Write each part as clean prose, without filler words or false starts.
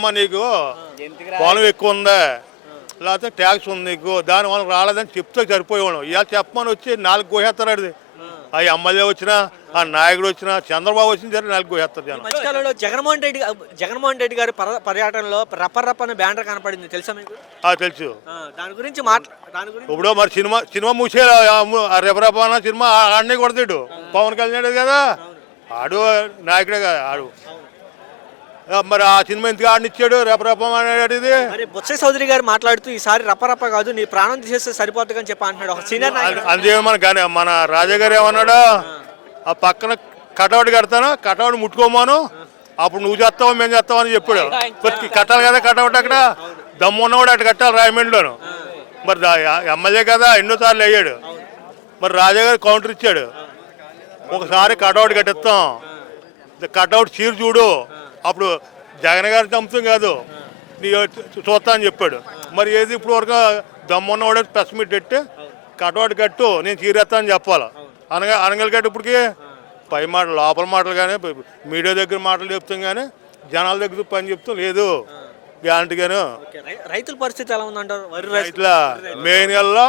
అమ్మ నీకు పొలం ఎక్కువ ఉందా లేకపోతే ట్యాక్స్ ఉంది నీకు దానివల్ల రాలేదని చెప్తే సరిపోయేవాడు. ఇవాళ చెప్పమని వచ్చి 4 కోసేస్తారు. అది ఆ ఎమ్మెల్యే వచ్చినా ఆ నాయకుడు వచ్చినా చంద్రబాబు వచ్చిన సరే 4 కోసేస్తారు. మధ్యకాలంలో జగన్మోహన్ రెడ్డి గారి పర్యటనలో రప్పని బ్యానర్ కనపడింది, తెలుసా మీకు? తెలుసు. దాని గురించి ఇప్పుడు మరి సినిమా మూసే రెపరెపన సినిమా ఆడనే కొడతాడు. పవన్ కళ్యాణ్ కదా ఆడు నాయకుడే కదా ఆడు. మరి ఆ సినిమా ఎందుకు ఆడనిచ్చాడు రెపరెపం అనేది? మరి బొత్స చౌదరి గారు మాట్లాడుతూ ఈసారి రప్పరప్ప కాదు నీ ప్రాణం తీసేస్తే సరిపోతుంది అని చెప్పి అంటున్నాడు ఒక సీనియర్. అంతే మన రాజా గారు ఏమన్నాడు, ఆ పక్కన కటౌట్ కడతాను, కటౌట్ ముట్టుకోమాను, అప్పుడు నువ్వు చేస్తావు మేము చేస్తావు అని చెప్పాడు. కట్టాలి కదా కటౌట్, అక్కడ దమ్ము ఉన్నవాడు అటు కట్టాలి రాయమండ్రిలోను. మరి ఎమ్మెల్యే కదా ఎన్నోసార్లు అయ్యాడు. మరి రాజా గారు కౌంటర్ ఇచ్చాడు, ఒకసారి కటౌట్ కట్టిస్తాం, కటౌట్ చీరు చూడు, అప్పుడు జగన్ గారి చంపుతాం కాదు నీ చూస్తా అని చెప్పాడు. మరి ఏది ఇప్పుడు వరకు దమ్మున్నవాడు ప్రెస్ మీట్ పెట్టి కటౌట్ కట్టు నేను చీరేస్తా అని చెప్పాలి. అనగలి కట్టు ఇప్పటికి పై మాటలు లోపల మాటలు కానీ మీడియా దగ్గర మాటలు చెప్తాం కానీ జనాల దగ్గర పని చెప్తాం లేదు గ్యారంటీగాను. రైతుల పరిస్థితి ఎలా ఉందంటారు? రైతుల మే నెలలో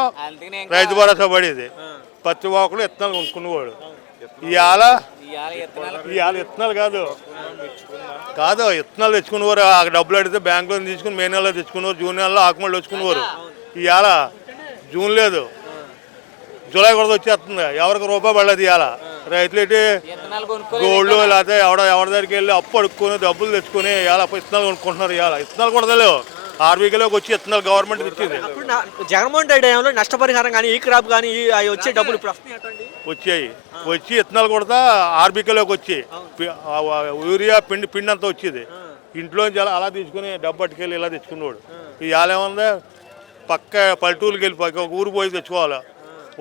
రైతు భరోసా పడేది, ప్రతి ఒక్కరు విత్తనాలు కొనుక్కునేవాడు. ఇవాళ విత్తనాలు కాదు విత్తనాలు తెచ్చుకునేవారు. ఆ డబ్బులు అడిగితే బ్యాంకులో తీసుకుని మే నెలలో తెచ్చుకునేవారు, జూన్ నెలలో ఆకుమళ్ళు తెచ్చుకునేవారు. ఇవాళ జూన్ లేదు, జూలై కూడా వచ్చేస్తుంది, ఎవరికి రూపాయి పడలేదు. ఇవాళ రైతులు ఏంటి గోల్డ్ లేకపోతే ఎవరి దగ్గరికి వెళ్ళి అప్పు అడుక్కుని డబ్బులు తెచ్చుకుని ఇవాళ విత్తనాలు కొనుక్కుంటున్నారు. ఇవాళ విత్తనాలు కూడా తెలియదు, ఆర్బీకేలోకి వచ్చి విత్తనాలు గవర్నమెంట్ ఇచ్చింది. జగన్మోహన్ రెడ్డి టైంలో నష్టపరిహారం కానీ ఈ క్రాప్ కానీ వచ్చే డబ్బులు వచ్చాయి, వచ్చి విత్తనాలు కొడతా ఆర్బీకేలోకి వచ్చి యూరియా పిండి అంతా వచ్చేది. ఇంట్లోంచి అలా తీసుకుని డబ్బు పట్టుకెళ్ళి ఇలా తెచ్చుకునేవాడు. ఇవాళ ఏముంది, పక్క పల్లెటూరుకి వెళ్ళి పక్క ఊరు పోయి తెచ్చుకోవాలి.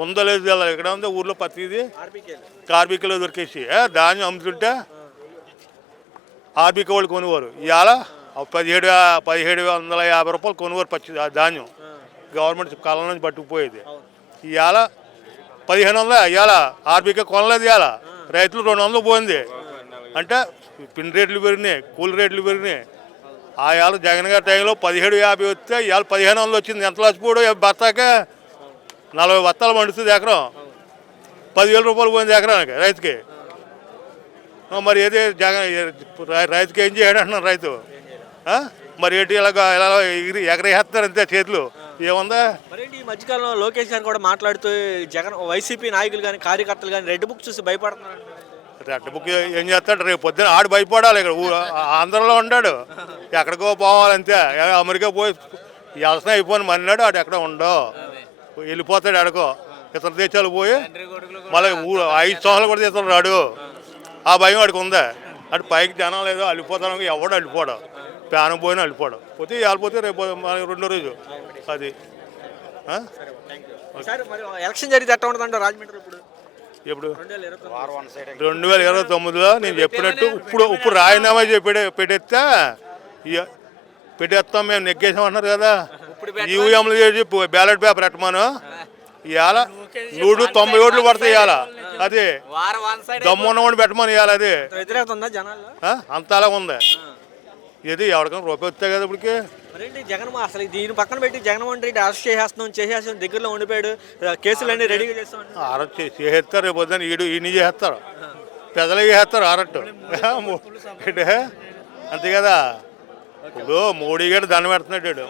ఉందో లేదు తెలాలి. ఇక్కడ ఉంది ఊర్లో ప్రతిదీ ఆర్బీకేలో దొరికేసి ధాన్యం అమ్ముతుంటే ఆర్బీకే వాళ్ళు కొనేవారు. ఇవాళ 1750 రూపాయలు కొనుగోలు పచ్చి ధాన్యం గవర్నమెంట్ కాలం నుంచి పట్టుకుపోయేది. ఇవాళ 1500. ఇవాళ ఆర్బీకే కొనలేదు. ఇవాళ రైతులు 200 పోయింది. అంటే పిండి రేట్లు పెరిగినాయి, కూలి రేట్లు పెరిగినాయి. ఆ ఇవాళ జగన్ గారి టైంలో 1750 వస్తే ఇవాళ 1500 వచ్చింది. ఎంత లచ్చిపోడు బత్తాకే 40 బత్తాలు పండుతుంది ఎకరం, 10,000 రూపాయలు పోయింది ఎకరానికి రైతుకి. మరి ఏది జగన్ రైతుకి ఏం చేయడం అంటున్నారు రైతు? మరి ఏంటి ఇలా ఎగరేస్తున్నారు అంతే చేతులు, ఏముందా? ఈ మధ్యకాలంలో లోకేష్ గారు కూడా మాట్లాడుతూ జగన్ వైసీపీ నాయకులు కానీ కార్యకర్తలు కానీ రెడ్ బుక్ చూసి భయపడుతున్నారు. రెడ్ బుక్ ఏం చేస్తాడు? రేపు పొద్దున ఆడు భయపడాలి. ఇక్కడ ఆంధ్రలో ఉన్నాడు, ఎక్కడికో పోవాలంతే. అమెరికా పోయి వ్యవసాయం అయిపోయిన మన్నాడు ఆడు ఎక్కడ ఉండవు, వెళ్ళిపోతాడు ఎక్కడికో ఇతర దేశాలు పోయి మళ్ళీ 5 సంవత్సరాలు కూడా ఇతరులు రాడు. ఆ భయం వాడికి ఉందా? అటు పైకి జనం లేదు, అల్లిపోతాను ఎవడు అల్లిపోడు, ప్యానం పోయినా అల్లిపోవడం పోతే వెళ్ళిపోతే రేపు రెండో రోజు అది. ఎలక్షన్ జరిగితే ఎట్లా ఉంటుందంటే రాజమండ్రి ఇప్పుడు 2029లో నేను చెప్పినట్టు ఇప్పుడు రాజీనామా పెట్టేస్తే పెట్టేస్తాం మేము నెగ్గేసామన్నారు కదా. ఈవీఎంలు చేసి బ్యాలెట్ పేపర్ పెట్టమను. ఇవాళ 190 ఓట్లు పడతాయి. ఇవాళ అది దమ్మున్నవాడిని పెట్టమని ఇవాళ అది అంత అలా ఉంది. ఇది ఎవరికైనా రూపాయి వస్తాయి కదా ఇప్పటికి. జగన్ అసలు దీని పక్కన పెట్టి జగన్మోహన్ రెడ్డి అరెస్ట్ చేసేస్తాం దగ్గరలో ఉండిపోయాడు, కేసులన్నీ రెడీగా చేస్తాం. అరెస్ట్ చేసేస్తారు, రేపు పొద్దున్న ఈయన చేస్తారు, పెద్దలు చేస్తారు అరెస్ట్. అంతే కదా. ఇప్పుడు మోడీ గారు దండం పెడుతున్నాడు.